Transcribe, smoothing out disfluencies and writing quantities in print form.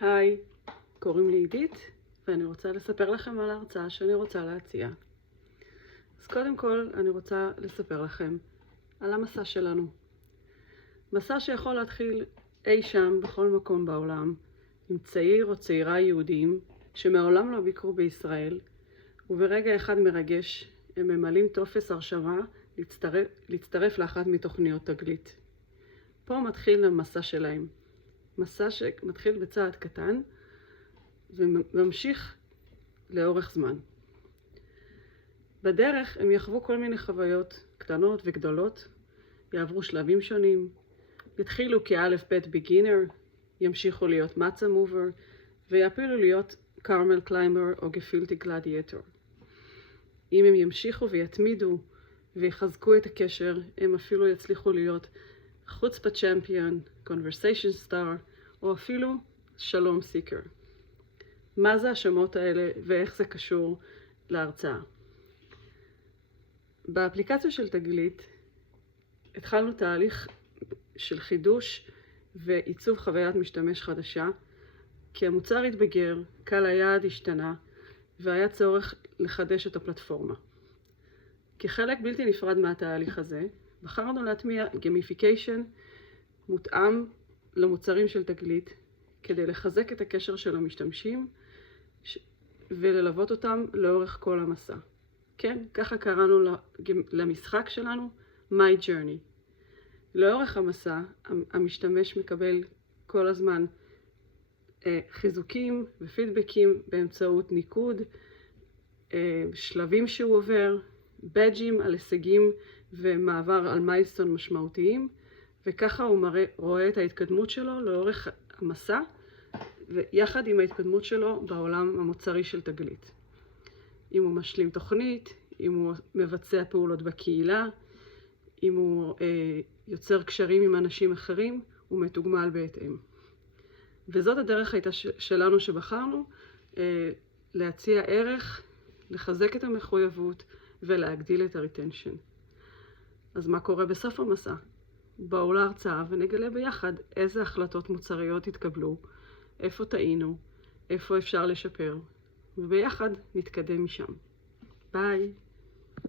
היי, קוראים לי עידית ואני רוצה לספר לכם על ההרצאה שאני רוצה להציע. אז קודם כל אני רוצה לספר לכם על המסע שלנו. מסע שיכול להתחיל אי שם בכל מקום בעולם, עם צעיר או צעירה יהודים שמעולם לא ביקרו בישראל, וברגע אחד מרגש הם ממלאים טופס הרשמה להצטרף לאחת מתוכניות תגלית. פה מתחיל המסע שלהם. מסע שמתחיל בצעד קטן וממשיך לאורך זמן. בדרך הם יחוו כל מיני חוויות קטנות וגדולות, יעברו שלבים שונים, יתחילו כאלף בית ביגינר, ימשיכו להיות מצה מובר, ויעפילו להיות קרמל קליימבר או גפילטי גלדיאטור. אם הם ימשיכו ויתמידו ויחזקו את הקשר, הם אפילו יצליחו להיות חוצפה צ'מפיון, קונברסיישן סטאר, או אפילו שלום סיקר. מה זה השמות האלה ואיך זה קשור להרצאה? באפליקציה של תגלית התחלנו תהליך של חידוש ועיצוב חוויית משתמש חדשה, כי המוצר התבגר, קהל היעד השתנה, והיה צורך לחדש את הפלטפורמה. כחלק בלתי נפרד מהתהליך הזה, בחרנו להטמיע גמיפיקיישן מותאם למוצרים של תגלית, כדי לחזק את הקשר של המשתמשים וללוות אותם לאורך כל המסע. כן, ככה קראנו למשחק שלנו My Journey. לאורך המסע המשתמש מקבל כל הזמן חיזוקים ופידבקים באמצעות ניקוד, שלבים שהוא עובר, בדג'ים על הישגים ומעבר על מיילסטון משמעותיים, וככה הוא רואה את ההתקדמות שלו לאורך המסע, ויחד עם ההתקדמות שלו בעולם המוצרי של תגלית. אם הוא משלים תוכנית, אם הוא מבצע פעולות בקהילה, אם הוא יוצר קשרים עם אנשים אחרים, הוא מתוגמל בהתאם. וזאת הדרך הייתה שלנו שבחרנו, להציע ערך, לחזק את המחויבות ולהגדיל את הריטנשן. אז מה קורה בסוף המסע? בואו להרצאה ונגלה ביחד איזה החלטות מוצריות התקבלו, איפה טעינו, איפה אפשר לשפר, וביחד נתקדם משם. ביי!